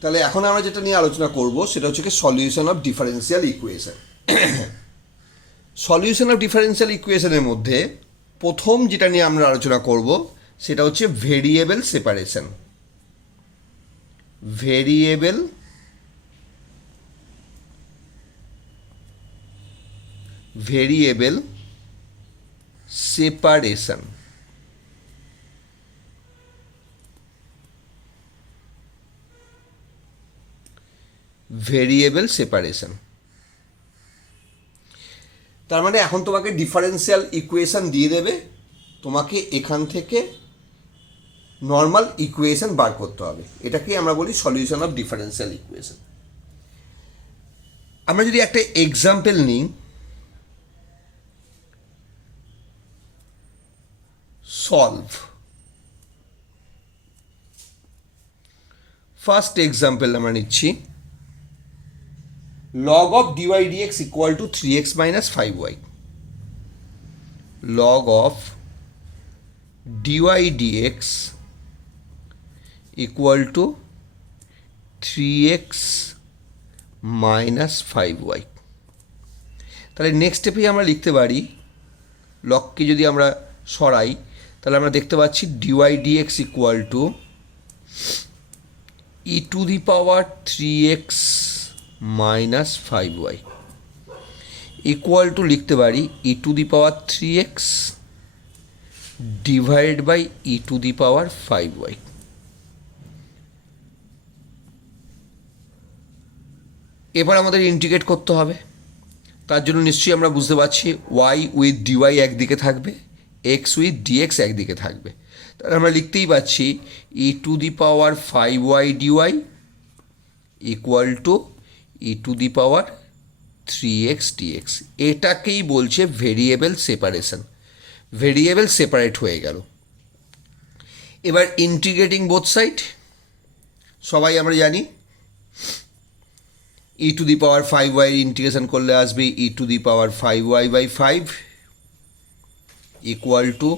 তাহলে এখন আমরা যেটা নিয়ে আলোচনা করব সেটা হচ্ছে কি solution of differential equation. Solution of differential ইকুয়েশনের মধ্যে প্রথম যেটা নিয়ে আমরা আলোচনা করব সেটা হচ্ছে variable separation. Variable separation. Variable separation তার মানে এখন তোমাকে ডিফারেন্সিয়াল ইকুয়েশন দিয়ে দেবে, তোমাকে এখান থেকে নর্মাল ইকুয়েশন বার করতে হবে। এটাকেই আমরা বলি সলিউশন অফ ডিফারেন্সিয়াল ইকুয়েশন। আমরা যদি একটা এক্সাম্পল নিই, সলভ। ফার্স্ট এক্সাম্পল আমরা নিচ্ছি, log of dy dx equal to 3x minus 5y. log of dy dx equal to 3x minus 5y. তাহলে নেক্সট স্টেপেই আমরা লিখতে পারি, লগকে যদি আমরা সরাই তাহলে আমরা দেখতে পাচ্ছি dy dx equal to e to the power 3x minus 5y equal to লিখতে পারি e to the power 3x divide by e to the power 5y। এবার আমাদের ইন্টিগ্রেট করতে হবে। তার জন্য নিশ্চয়ই আমরা বুঝতে পারছি y উইথ dy একদিকে থাকবে, x উইথ dx একদিকে থাকবে। তাহলে আমরা লিখতেই পাচ্ছি e to the power 5y dy equal to e to the power 3x dx। এটাকেই বলছে ভেরিয়েবল সেপারেশন। ভেরিয়েবল সেপারেট হয়ে গেল। এবার ইন্টিগ্রেটিং বোথ সাইড, সবাই আমরা জানি ই to the power 5y integration করলে আসবে e to the power 5y by 5 equal to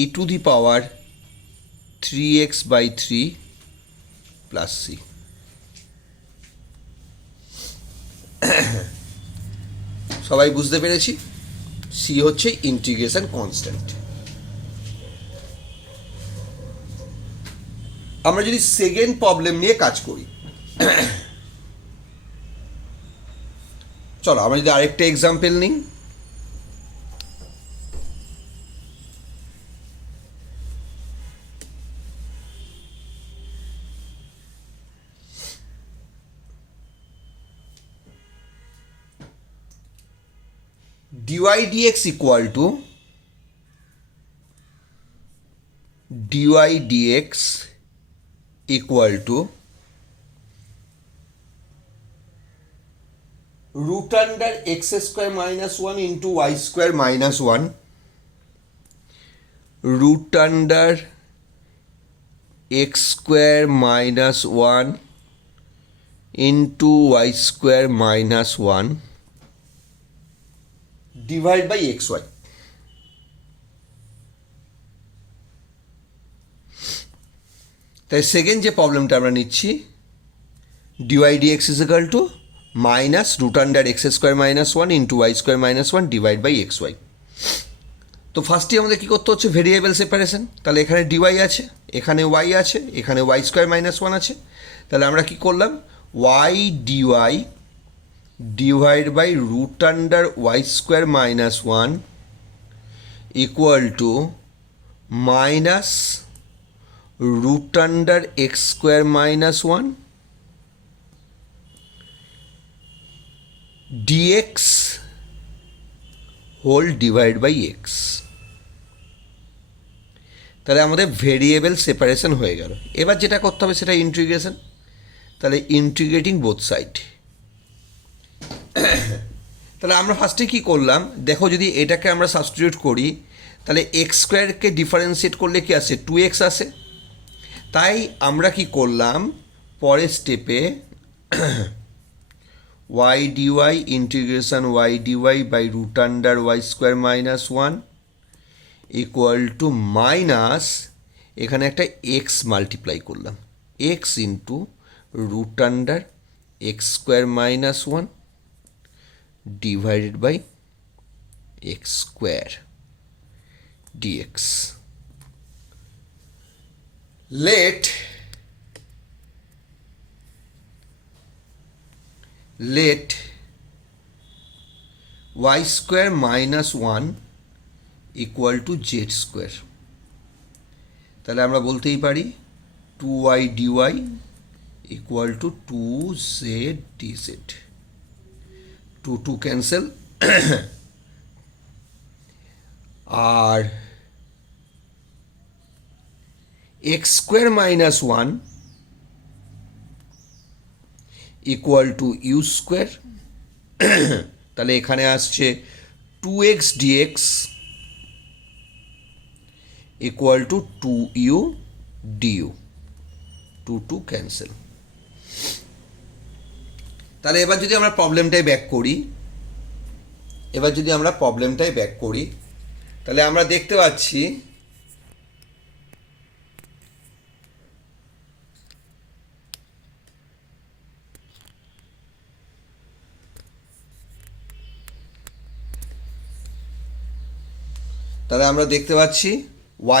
e to the power 3x by 3 plus C. সবাই বুঝতে পেরেছি? সি হচ্ছে ইন্টিগ্রেশন কনস্ট্যান্ট। আমরা যদি সেকেন্ড প্রবলেম নিয়ে কাজ করি, চলো আমরা যদি আরেকটা এক্সাম্পল নিই, dy dx equal to root under x square minus 1 into y square minus 1, root under x square minus 1 into y square minus 1 divide by X Y. তাই সেকেন্ড যে প্রবলেমটা আমরা নিচ্ছি, d y d x is equal to minus root under x square minus 1 into Y square minus 1 divide by X Y. তো ফার্স্টে আমাদের কী করতে হচ্ছে, ভেরিয়েবল সেপারেশন। তাহলে এখানে ডিওয়াই আছে, এখানে ওয়াই আছে, এখানে ওয়াই স্কোয়ার মাইনাস 1 আছে। তাহলে আমরা কী করলাম, Y d y divide by root under Y square minus 1 equal to minus root under x square minus 1 d x whole divide by x. তাহলে আমাদের ভেরিয়েবল সেপারেশন হয়ে গেল। এবার যেটা করতে হবে সেটা ইন্টিগ্রেশন। তাহলে ইন্টিগ্রেটিং বোথ সাইড। তাহলে আমরা ফার্স্টে কী করলাম, দেখো যদি এটাকে আমরা সাবস্টিটিউট করি তাহলে এক্স স্কোয়ারকে ডিফারেন্সিয়েট করলে কি আসে, 2x আসে। তাই আমরা কি করলাম, পরের স্টেপে Y d y integration Y d y by root under Y square minus 1 equal to minus এখানে একটা এক্স মাল্টিপ্লাই করলাম, X into root under x square minus 1 divided by x square dx. Let y square minus 1 equal to z square. তাহলে আমরা বলতেই পারি 2y dy equal to 2z dz. 2 cancel, আর x square minus 1 equal to u square. তাহলে এখানে আসছে 2x dx equal to 2u du. 2 cancel. তাহলে এবার যদি আমরা প্রবলেমটাই ব্যাক করি, তাহলে আমরা দেখতে পাচ্ছি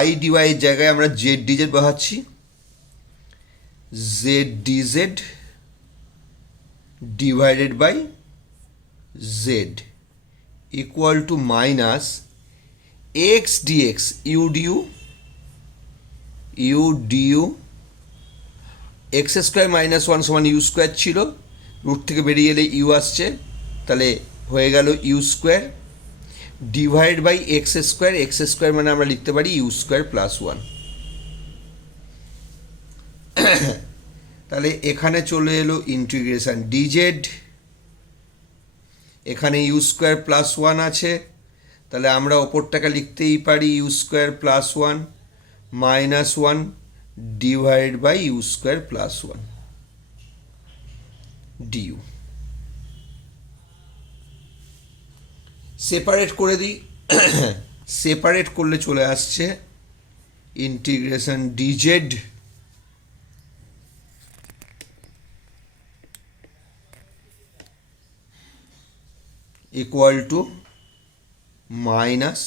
y dy এর জায়গায় আমরা z dz বসাচ্ছি। z dz divided by z equal to minus x dx u du x square minus 1 সমান u স্কোয়ার ছিল, রুট থেকে বেরিয়ে এলে u আসছে, তাহলে হয়ে গেল u square divide by x square মানে আমরা লিখতে পারি ইউ স্কোয়ার প্লাস 1। তাহলে এখানে চলে এলো ইন্টিগ্রেশন ডিজেড, এখানে ইউ স্কোয়ার প্লাস 1 আছে, তাহলে আমরা ওপরটাকে লিখতেই পারি u square plus 1 minus 1 divide by u square plus 1 d u. Separate করে দিই, সেপারেট করলে চলে আসছে integration d z equal to minus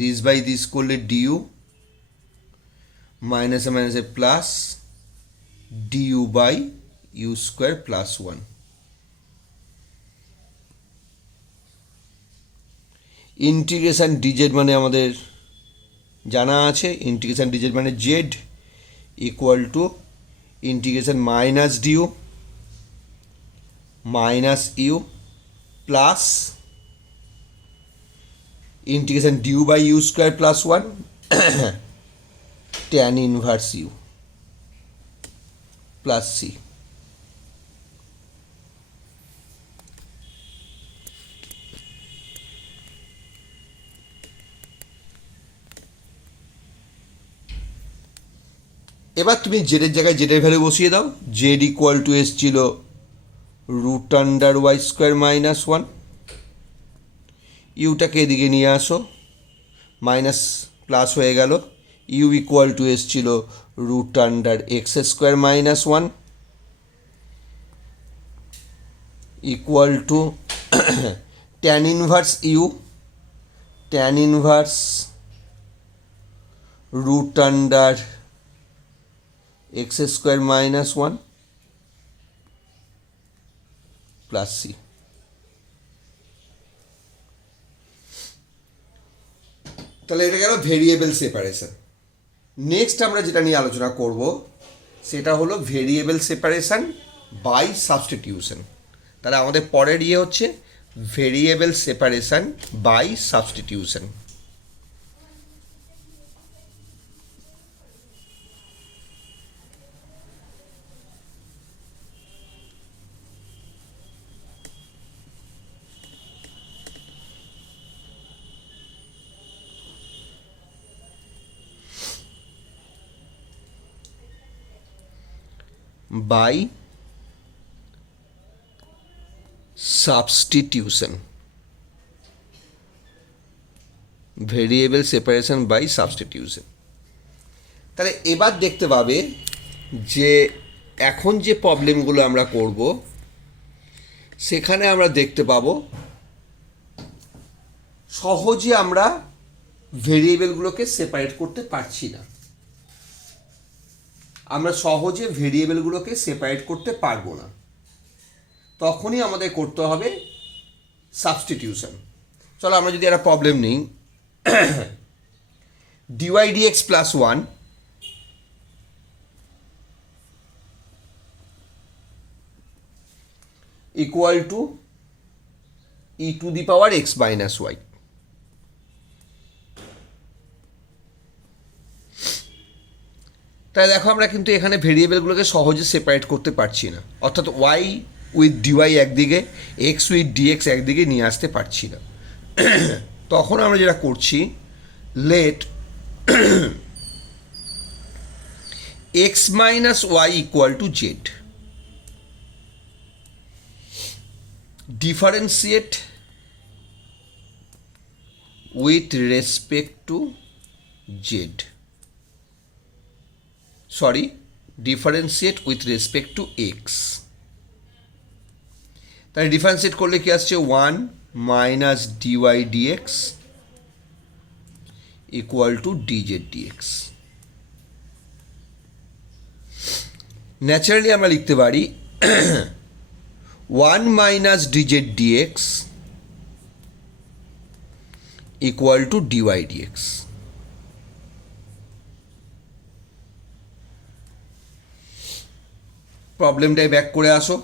this by this করলে ডিউ, মাইনাসে মাইনাসে plus d u by u square plus 1। Integration d z মানে আমাদের জানা আছে, ইন্টিগ্রেশন ডিজেড মানে z equal to integration minus due minus u plus integration d u by u square plus 1 tan inverse u plus c. এবার তুমি জেডের জায়গায় জেডের ভ্যালু বসিয়ে দাও। জেড ইকুয়াল টু এসছিল root under Y square minus 1, ইউটাকে এদিকে নিয়ে আসো, মাইনাস প্লাস হয়ে গেল, ইউ ইকুয়াল টু এসছিল root under x square minus 1 equal to tan inverse u, tan inverse root under x square minus 1 plus c. তাহলে এটা গেল ভেরিয়েবল সেপারেশন। নেক্সট আমরা যেটা নিয়ে আলোচনা করব সেটা হলো ভেরিয়েবল সেপারেশন বাই সাবস্টিটিউশন। তাহলে আমাদের পরের হচ্ছে variable separation by substitution. by substitution, variable separation by substitution. তাহলে এবার দেখতে পাবে যে এখন যে প্রবলেমগুলো আমরা করব সেখানে আমরা দেখতে পাবো সহজে আমরা ভেরিয়েবলগুলোকে সেপারেট করতে পারছি না। আমরা সহজে ভেরিয়েবলগুলোকে সেপারেট করতে পারবো না, তখনই আমাদের করতে হবে সাবস্টিটিউশন। চলো আমরা যদি একটা প্রবলেম নিই, d y d x plus 1 equal to e to the power x minus y. তাই দেখো আমরা কিন্তু এখানে ভেরিয়েবলগুলোকে সহজে সেপারেট করতে পারছি না, অর্থাৎ ওয়াই উইথ ডিওয়াই একদিকে, এক্স উইথ ডিএক্স একদিকে নিয়ে আসতে পারছি না। তখন আমরা যেটা করছি, let x minus y equal to z, differentiate with respect to z, sorry differentiate with respect to x. তাহলে ডিফারেন্সিয়েট করলে কি আসছে, 1 minus d y d x equal to d z d x. Naturally আমরা লিখতে পারি 1 minus d z d x equal to d y d x. প্রবলেমটাই back করে আসো।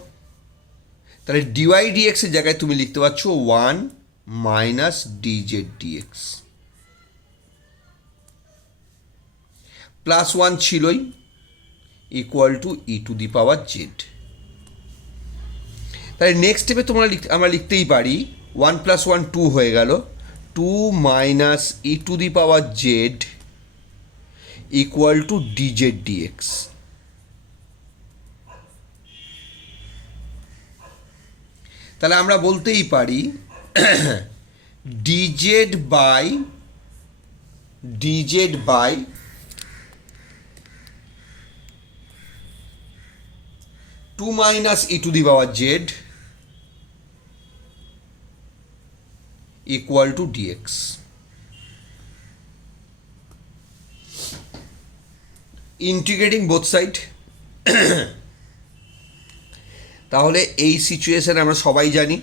তাহলে ডিওয়াই ডিএক্স এর জায়গায় তুমি লিখতে পারছো 1 মাইনাস ডিজেড ডিএক্স, প্লাস 1 ছিলই, equal to e to the power Z. তাহলে নেক্সট স্টেপে আমরা লিখতেই পারি 1 প্লাস 1 2 হয়ে গেল, 2 minus e to the power z equal to d z d x. তাহলে আমরা বলতেই পারি d z by 2 minus e to the power z equal to d x. Integrating both side. তাহলে এই সিচুয়েশানে আমরা সবাই জানি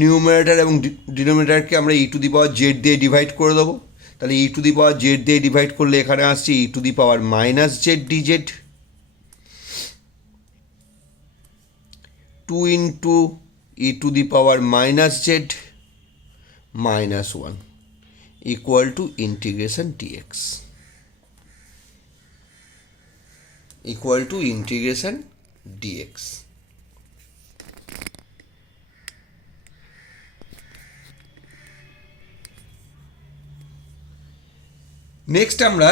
নিউমারেটর এবং ডিনোমিনেটরকে আমরা e to the power z দিয়ে ডিভাইড করে দেবো। তাহলে e to the power z দিয়ে ডিভাইড করলে এখানে আসছে e to the power minus z d z, 2 into e to the power minus z minus 1 equal to integration d x, equal to integration d x. Next আমরা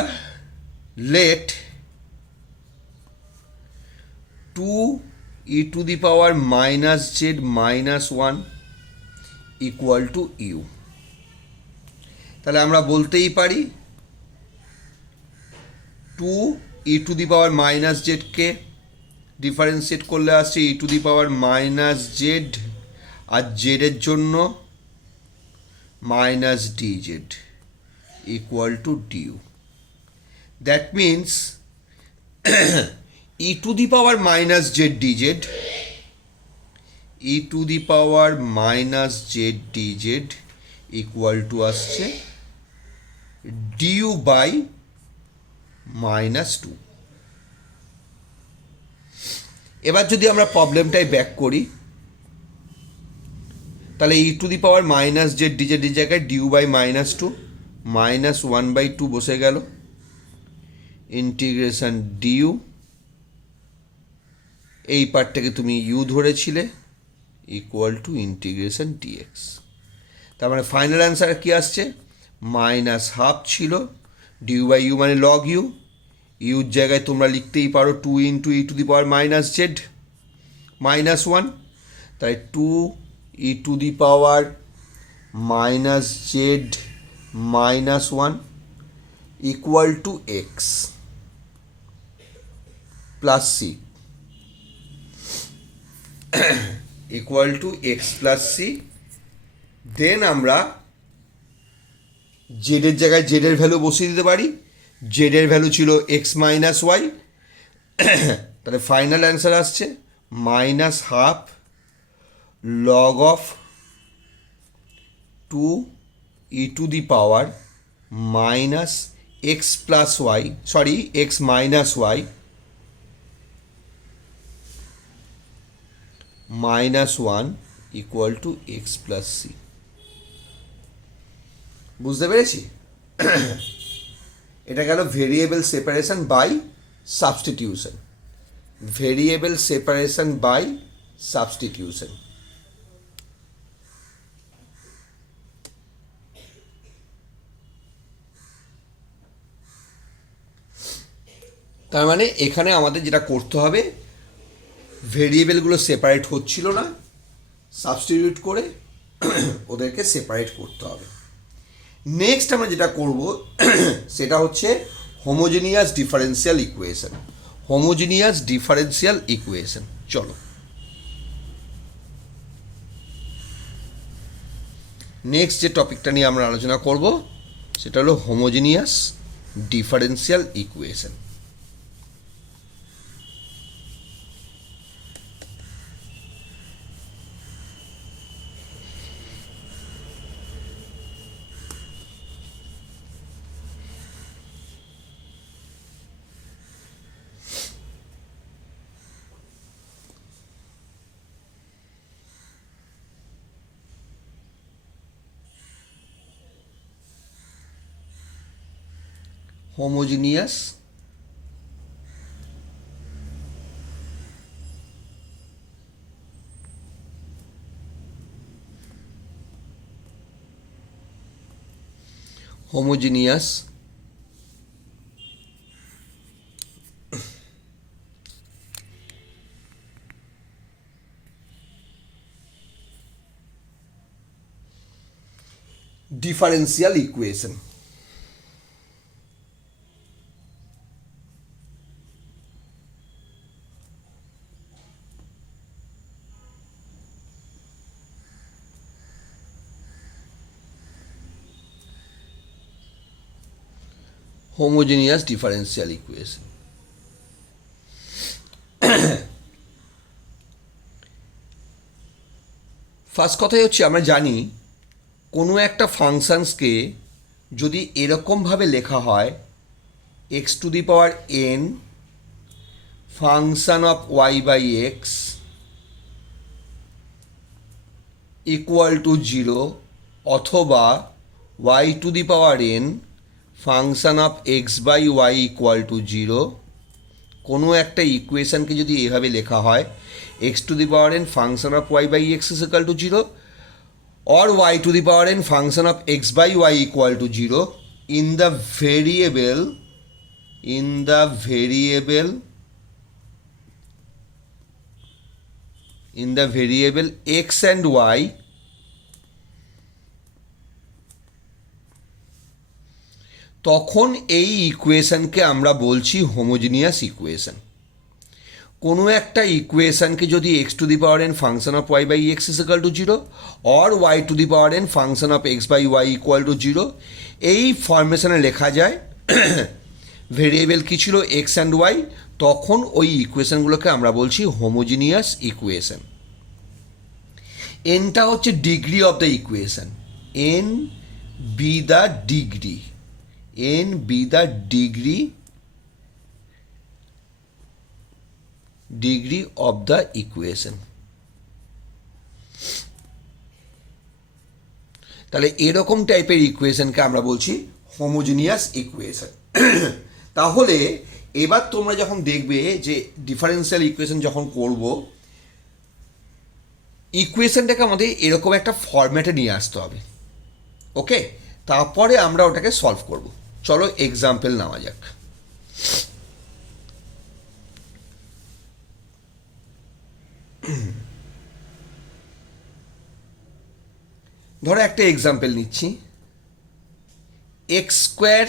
let 2 e to the power minus z minus 1 equal to u. তাহলে আমরা বলতেই পারি 2 e to the power minus জেডকে differentiate করলে আসছে e to the power minus z, আর জেডের জন্য minus d z equal to d u. That means e to the power minus z d z, e to the power minus z d z equal to আসছে d u by -2। এবার যদি আমরা প্রবলেমটাই back করি, তাহলে e to the power minus z ডিজেডের জায়গায় d u by -2, -1/2 বসে গেল, ইন্টিগ্রেশন ডিউ, এই পার্টটাকে তুমি ইউ ধরেছিলে, ইকুয়াল টু ইন্টিগ্রেশন ডিএক্স। তার মানে ফাইনাল অ্যান্সার কী আসছে, -1/2 ছিল, ডিউ বাই ইউ মানে লগ ইউ, ইউর জায়গায় তোমরা লিখতেই পারো 2 into e to the power minus z -1, তাই 2 e to the power minus z -1 equal to x. Plus c equal to x plus c. Then আমরা জেডের জায়গায় জেডের ভ্যালু বসিয়ে দিতে পারি। জেডের ভ্যালু ছিল এক্স মাইনাস ওয়াই, তাহলে ফাইনাল অ্যান্সার আসছে minus half log of 2 e to the power minus x plus y, sorry x minus y minus 1 equal to x plus c. বুঝতে পেরেছি? এটা গেল variable separation by substitution. Variable separation by substitution. তার মানে এখানে আমাদের যেটা করতে হবে, ভেরিয়েবলগুলো সেপারেট হচ্ছিল না, সাবস্টিটিউট করে ওদেরকে সেপারেট করতে হবে। নেক্সট আমরা যেটা করব সেটা হচ্ছে homogeneous differential equation. Homogeneous differential equation, চলো নেক্সট যে টপিকটা নিয়ে আমরা আলোচনা করব সেটা হলো homogeneous differential equation. homogeneous differential equation. Homogeneous differential equation. First কথাই হচ্ছে আমরা জানি কোনো একটা ফাংশানসকে যদি এরকমভাবে লেখা হয় x to the power n function of y by x equal to 0 অথবা y to the power n function of x by y equal to 0, কোনো একটা ইকুয়েশানকে যদি এভাবে লেখা হয় x to the power n function of y by x is equal to 0 or y to the power n function of x by y equal to 0 in the variable x and y, তখন এই ইকুয়েশনকে আমরা বলছি homogeneous equation. কোনো একটা ইকুয়েশানকে যদি x to the power n function of y by x is equal to 0 or y to the power n function of x by y equal to 0 এই ফরমেশনে লেখা যায়, ভেরিয়েবল কী ছিল এক্স অ্যান্ড ওয়াই, তখন ওই ইকুয়েশানগুলোকে আমরা বলছি হোমোজিনিয়াস ইকুয়েশন। এনটা হচ্ছে degree of the equation, n be the degree of the equation. তাহলে এরকম টাইপের ইকুয়েশনকে আমরা বলছি হোমোজিনিয়াস ইকুয়েশন। তাহলে এবার তোমরা যখন দেখবে যে ডিফারেন্সিয়াল ইকুয়েশন যখন করব, ইকুয়েশনটাকে আমাদের এরকম একটা ফরম্যাটে নিয়ে আসতে হবে, ওকে? তারপরে আমরা ওটাকে সলভ করব। চলো এক্সাম্পল নেওয়া যাক। ধরো একটা এক্সাম্পল নিচ্ছি, x square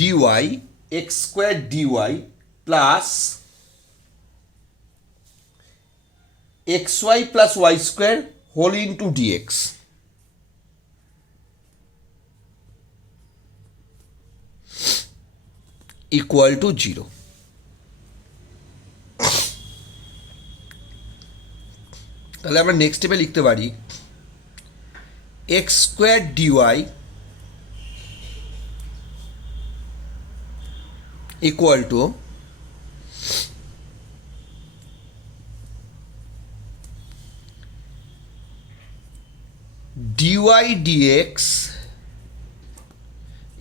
d y x square d y plus x y plus y square whole into d x equal to 0। তাহলে আমরা নেক্সট স্টেপে লিখতে পারি x square d y equal to d y d x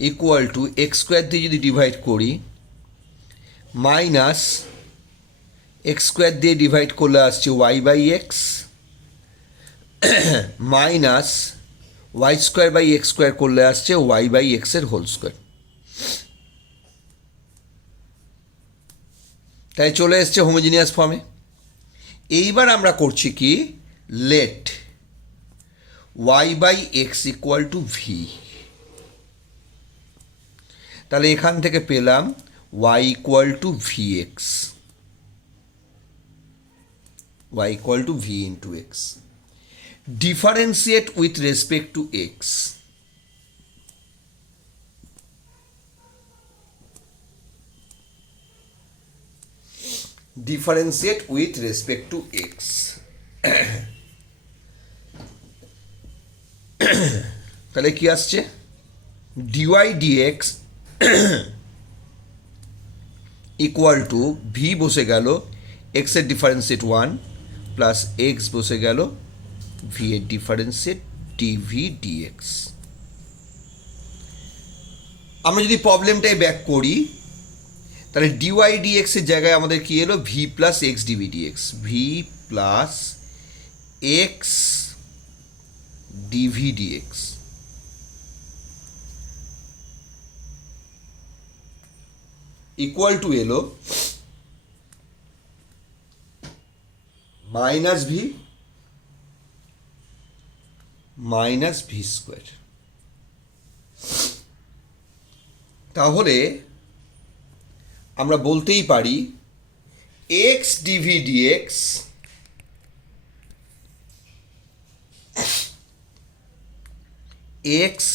equal to x square দিয়ে যদি ডিভাইড করি minus x square দিয়ে divide করলে আসছে y by x minus y square by x square করলে আসছে ওয়াই বাই এক্সের হোল স্কোয়ার। তাই চলে এসছে হোমোজিনিয়াস ফর্মে। এইবার আমরা করছি কি, let y by x equal to v. তাহলে এখান থেকে পেলাম y equal to v x, y equal to v into x. Differentiate with respect to x. Differentiate with respect to x. তাহলে কি আসছে, d y d x equal to v বসে গেল এক্সের ডিফারেন্সিয়েট 1 প্লাস এক্স বসে গেল ভি এর ডিফারেন্সিয়েট ডিভি ডিএক্স। আমরা যদি প্রবলেমটাই ব্যাক করি তাহলে ডিওয়াই ডিএক্সের জায়গায় আমাদের কি এলো, v plus x d v d x, v plus x d v d x equal to এলো মাইনাস ভি স্কোয়ার। তাহলে আমরা বলতেই পারি x d v d x x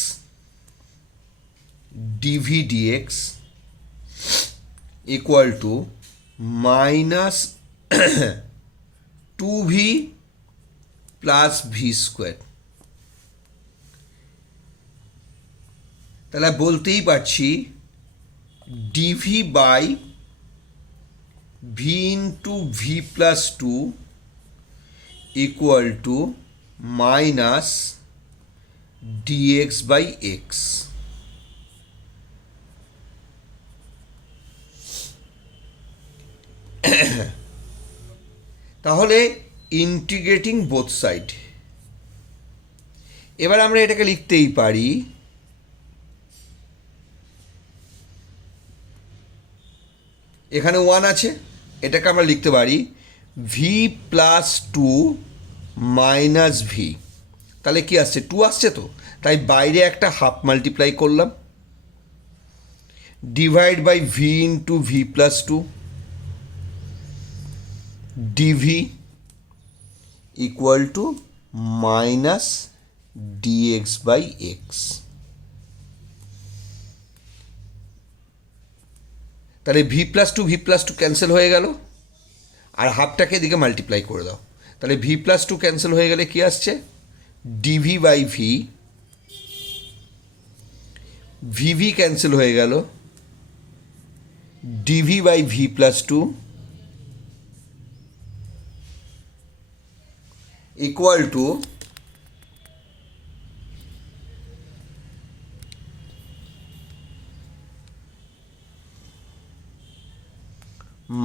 d v d x equal to minus 2v plus v square. তাহলে বলতেই পারছি d v by v into v plus 2 equal to minus d x by x. তাহলে integrating both side. এবার আমরা এটাকে লিখতেই পারি এখানে 1 আছে, এটাকে আমরা লিখতে পারি ভি প্লাস 2 মাইনাস ভি। তাহলে কি আসছে, 2 আসছে, তো তাই বাইরে একটা হাফ মাল্টিপ্লাই করলাম, divide by v into v plus 2 d v equal to minus d x by x. তাহলে ভি প্লাস টু ক্যান্সেল হয়ে গেল, আর হাফটাকে এদিকে মাল্টিপ্লাই করে দাও। তাহলে ভি প্লাস 2 ক্যান্সেল হয়ে গেলে কি আসছে, d v by v, v v cancel হয়ে গেল, d v by v plus 2 equal to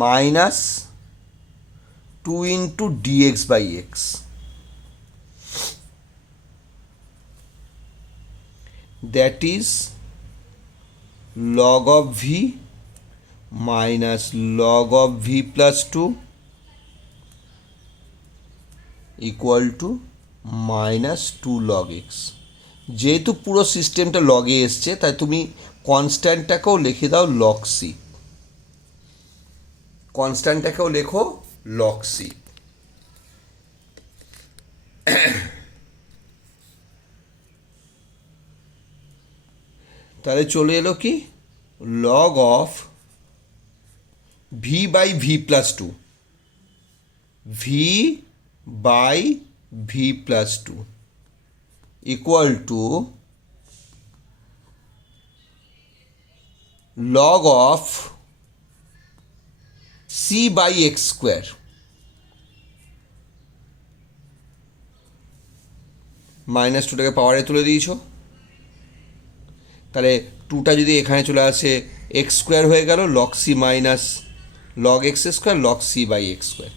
minus 2 into d x by x. That is log of v minus log of v plus 2 equal to minus 2 log x. যেহেতু পুরো সিস্টেমটা লগে এসছে তাই তুমি কনস্ট্যান্টটাকেও লিখে দাও লগ সি, কনস্ট্যান্টটাকেও লেখো লগ সি। তাহলে চলে এলো কি log of v by v plus two, v by v plus two equal to log of c by x square. Minus টুটাকে পাওয়ারে তুলে দিয়েছ, তাহলে টুটা যদি এখানে চলে আসে এক্স স্কোয়ার হয়ে গেল, log c minus log x square log c by x square.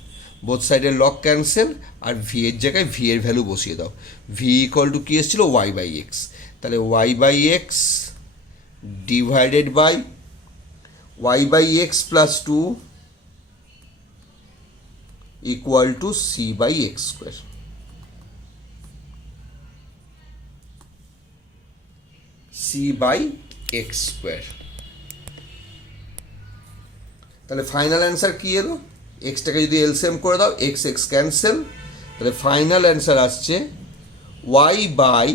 Both সাইডের লগ ক্যান্সেল, আর ভি এর জায়গায় ভি এর ভ্যালু বসিয়ে দাও। ভি ইকুয়াল টু কী এসেছিলো ওয়াই বাই এক্স, তাহলে y by x divided by y by x plus two equal to c by x square. C by x square. তাহলে ফাইনাল অ্যান্সার কী এলো? এক্সটাকে যদি এলসিএম করে দাও, এক্স এক্স ক্যান্সেল, তাহলে ফাইনাল অ্যান্সার আসছে y by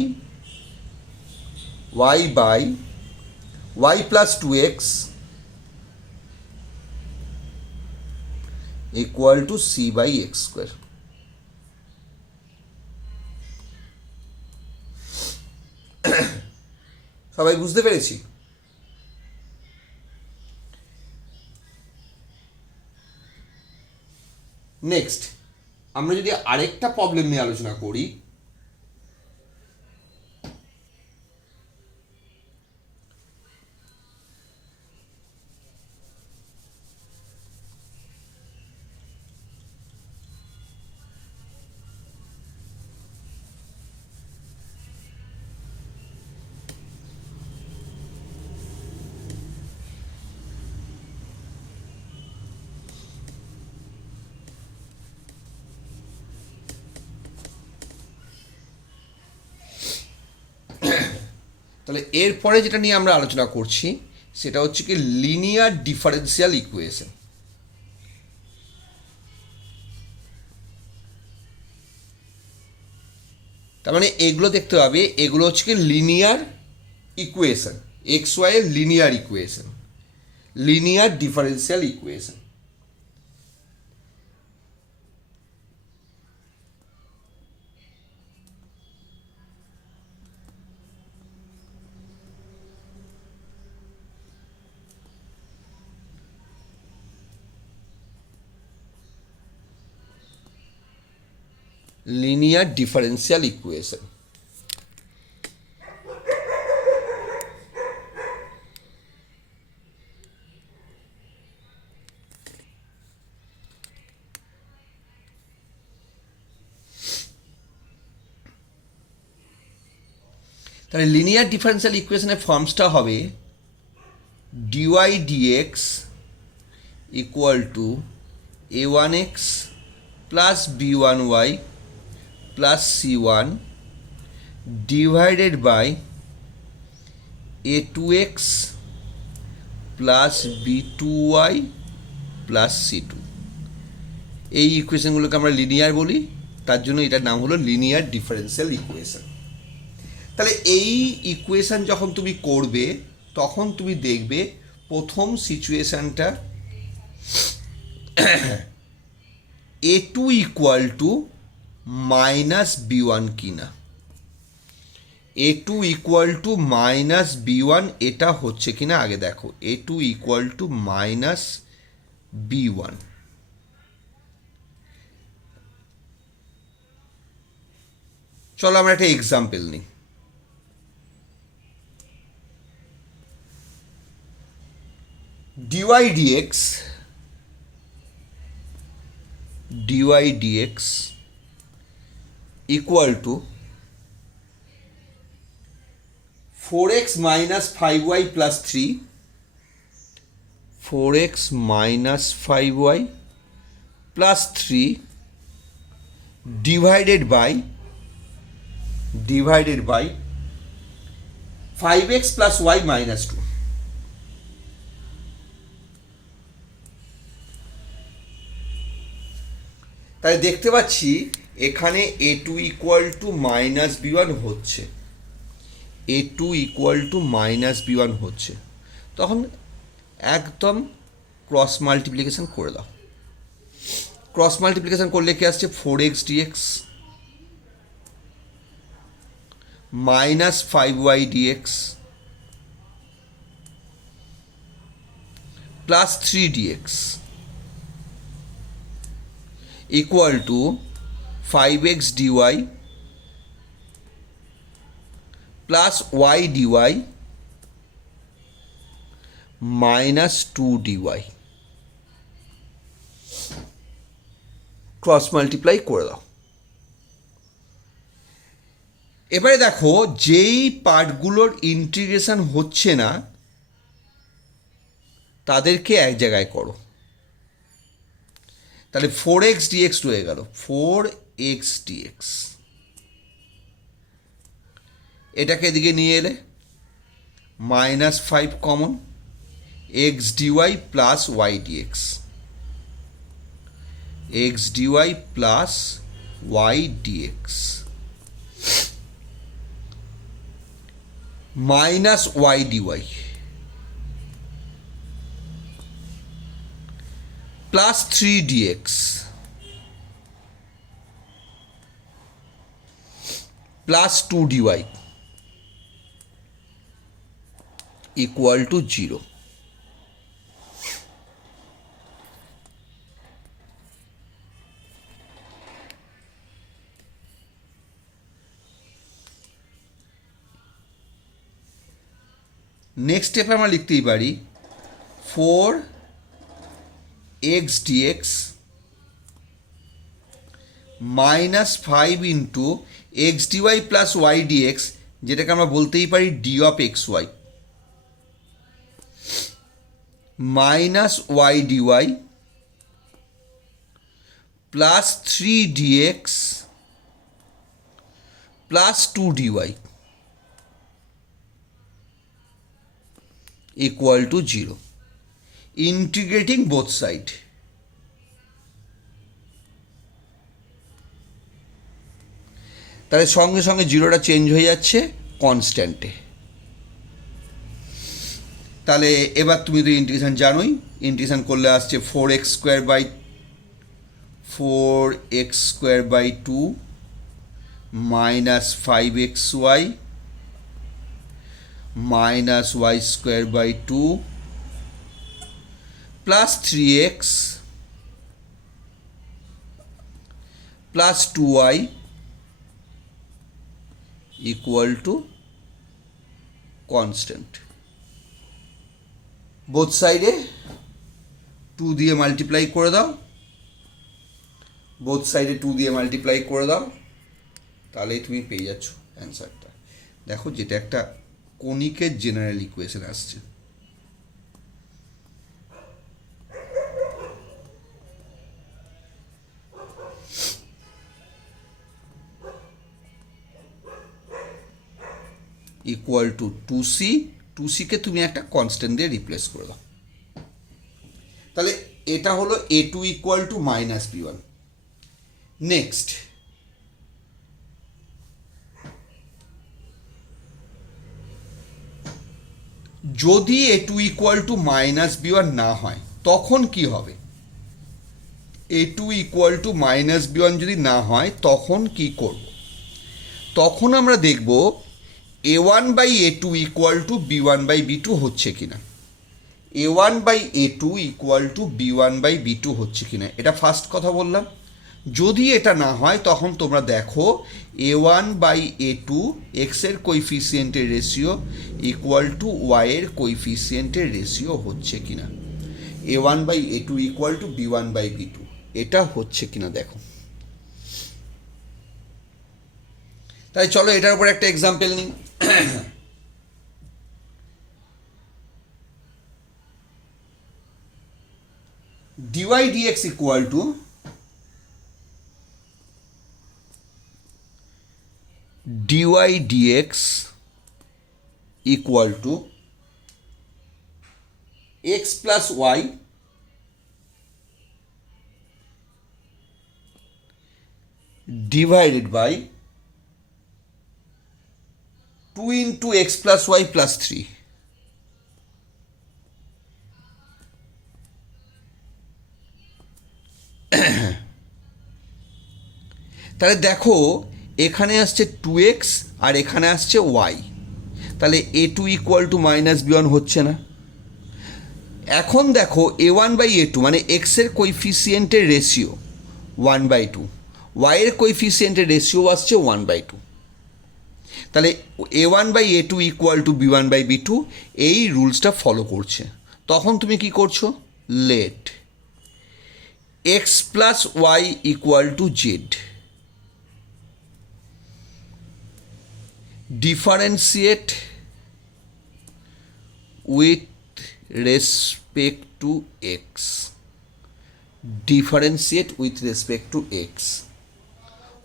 y plus two x equal to c by x square. সবাই বুঝতে পেরেছি? নেক্সট আমরা যদি আরেকটা প্রবলেম নিয়ে আলোচনা করি, তাহলে এরপরে যেটা নিয়ে আমরা আলোচনা করছি সেটা হচ্ছে কি লিনিয়ার ডিফারেন্সিয়াল ইকুয়েশন। তার মানে এগুলো দেখতে হবে, এগুলো হচ্ছে কি লিনিয়ার ইকুয়েশন, এক্স ওয়াই এর linear equation, linear differential equation. Linear differential equation. তাহলে লিনিয়ার ডিফারেন্সিয়াল ইকুয়েশনের ফর্মসটা হবে d y d x equal to a one x plus b one y plus c one divided by a two x plus b two y plus c two. এই ইকুয়েশনগুলোকে আমরা linear বলি, তার জন্য এটার নাম হলো লিনিয়ার ডিফারেন্সিয়াল ইকুয়েশন। তাহলে এই ইকুয়েশন যখন তুমি করবে তখন তুমি দেখবে প্রথম সিচুয়েশানটা a two equal to minus b one কিনা। A two equal to minus b one এটা হচ্ছে কিনা আগে দেখো। A two equal to minus b one. চলো আমরা একটা এক্সাম্পল নিই। dy dx equal to 4x minus 5y plus 3, 4x minus 5y plus 3 divided by 5x plus y minus 2. তাই দেখতে পাচ্ছি এখানে a two equal to minus b one হচ্ছে, a two equal to minus b one হচ্ছে, তখন একদম cross multiplication করে দাও। ক্রস মাল্টিপ্লিকেশন করলে কি আসছে, 4x dx minus 5y dx plus 3 dx equal two 5x dy plus y dy minus 2 dy। Cross multiply করে দাও। এবারে দেখো যেই পার্টগুলোর ইন্টিগ্রেশন হচ্ছে না তাদেরকে এক জায়গায় করো। তাহলে 4x dx রয়ে গেল, 4x dx, এটাকে এদিকে নিয়ে এলে মাইনাস 5 common, x dy plus y dx, x dy plus y dx minus y dy plus 3 dx plus 2 dy equal to 0। Next স্টেপে আমরা লিখতেই পারি 4x dx minus 5 into x d y plus y d x, যেটাকে আমরা বলতেই পারি d of x y, minus y d y plus 3 d x plus 2 d y equal to 0, integrating both side। তাহলে সঙ্গে সঙ্গে জিরোটা চেঞ্জ হয়ে যাচ্ছে কনস্ট্যান্টে। তাহলে এবার তুমি তো ইন্টিগ্রেশন জানোই, ইন্টিগ্রেশন করলে আসছে 4x square by 2 minus 5xy minus y square by 2 plus 3x plus 2y equal to constant। Both সাইডে 2 দিয়ে মাল্টিপ্লাই করে দাও, বোথ সাইডে 2 দিয়ে মাল্টিপ্লাই করে দাও, তাহলেই তুমি পেয়ে যাচ্ছ অ্যান্সারটা। দেখো যেটা একটা কোনিকের জেনারেল ইকুয়েশন আসছে। ইকুয়াল টু 2c, 2c-কে তুমি একটা কনস্ট্যান্ট দিয়ে রিপ্লেস করে দাও। তাহলে এটা হলো a2 equal to minus b1। Next যদি a two equal to minus b one না হয় তখন কি হবে? A two equal to minus b one যদি না হয় তখন কি করব? তখন আমরা দেখব a one by a two equal to b one by b two হচ্ছে কিনা, a one by a two equal to b one by b two হচ্ছে কিনা, এটা ফার্স্ট কথা বললাম। যদি এটা না হয় তখন তোমরা দেখো এ ওয়ান বাই এ টু এক্সের কোইফিসিয়েন্টের রেশিও ইকুয়াল টু ওয়াইয়ের কোইফিসিয়েন্টের রেশিও হচ্ছে কিনা, a one by a two equal to b one by b two এটা হচ্ছে কিনা দেখো। তাই চলো এটার উপর একটা এক্সাম্পল নিই। D y d x equal to dy dx equal to x plus y divided by 2 into x plus y plus 3। তাহলে দেখো এখানে আসছে 2x আর এখানে আসছে y, তাহলে a2 equal to minus b1 হচ্ছে না। এখন দেখো a1 বাই a2 মানে এক্সের কোইফিসিয়েন্টের রেশিও 1/2, ওয়াইয়ের কোইফিসিয়েন্টের রেশিও আসছে 1/2। তাহলে a1 by a2 equal to b1 by b2 এই রুলসটা ফলো করছে। তখন তুমি কি করছো, let x plus y equal to z, differentiate with respect to x, differentiate with respect to x,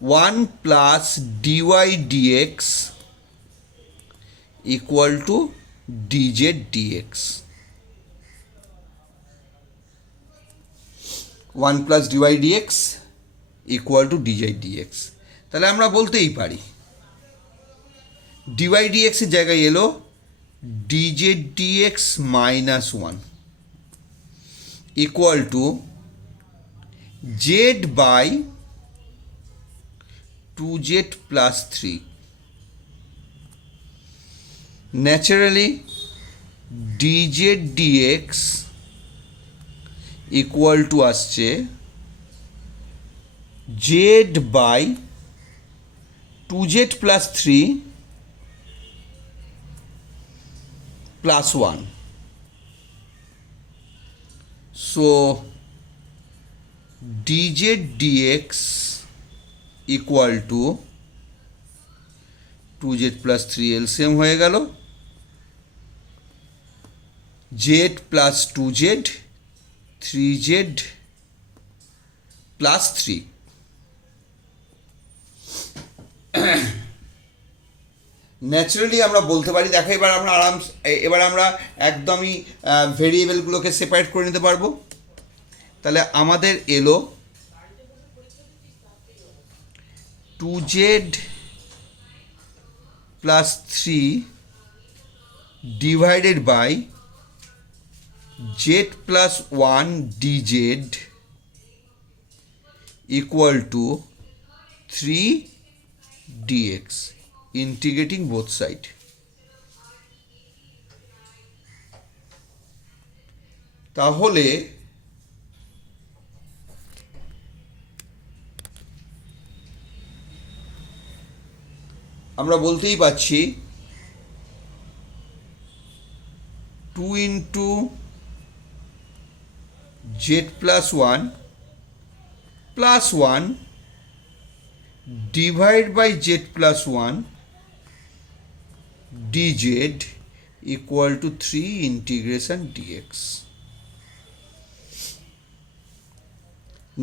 1 plus dy dx equal to dz dx, 1 plus dy dx equal to dz dx। তাহলে আমরা বলতেই পারি dy dx এর জায়গায় এলো dz dx minus 1 equal to z by 2z plus 3। Naturally dz dx equal to আসছে z by 2z plus 3 plus 1. So dz dx equal to 2z plus 3 LCM হয়ে গেল, z plus 2z 3z plus 3। Naturally আমরা বলতে পারি, দেখো এবার আমরা একদমই ভেরিয়েবলগুলোকে সেপারেট করে নিতে পারবো। তাহলে আমাদের এলো 2z plus 3 divided by z plus 1 dz equal to 3 dx, integrating both side। তাহলে আমরা বলতেই পাচ্ছি 2 into z plus 1 plus 1 divide by z plus 1 dz equal to 3 integration dx।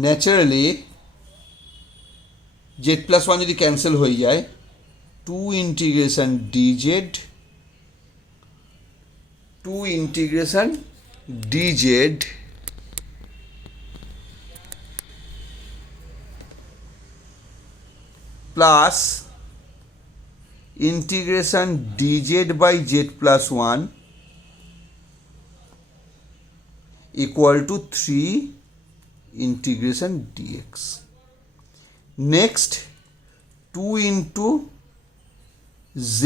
Naturally z plus 1 যদি ক্যান্সেল হয়ে যায় 2 integration dz, 2 integration dz plus integration dz by z plus 1 equal to 3 integration dx। Next 2 into z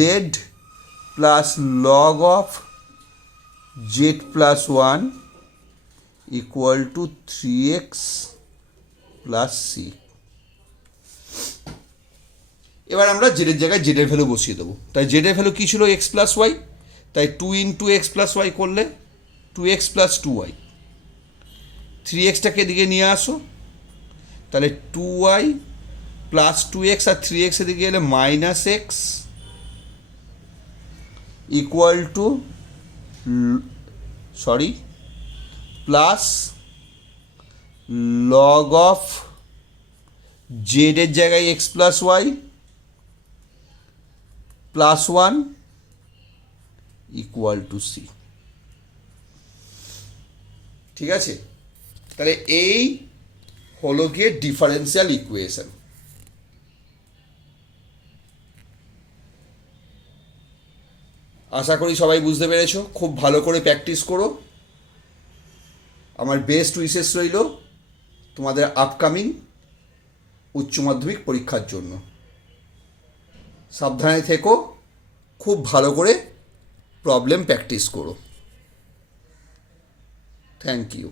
plus log of z plus 1 equal to 3x plus c। এবার আমরা জেডের জায়গায় জেডের value বসিয়ে দেবো। তাই জেডের ভ্যালু কী ছিল, এক্স প্লাস ওয়াই, তাই 2 ইন্টু এক্স প্লাস ওয়াই করলে 2x প্লাস 2y, 3xটাকে এদিকে নিয়ে আসো, তাহলে 2y প্লাস 2x আর 3x এদিকে এলে minus x equal to plus log of জেডের জায়গায় x plus y plus 1 equal to c. ঠিক আছে, তাহলে এই হলো গিয়ে ডিফারেন্সিয়াল ইকুয়েশন। আশা করি সবাই বুঝতে পেরেছো। খুব ভালো করে প্র্যাকটিস করো। আমার বেস্ট উইশেস রইল তোমাদের আপকামিং উচ্চ মাধ্যমিক পরীক্ষার জন্য। সাবধানে থেকো, খুব ভালো করে প্রবলেম প্র্যাকটিস করো। Thank you.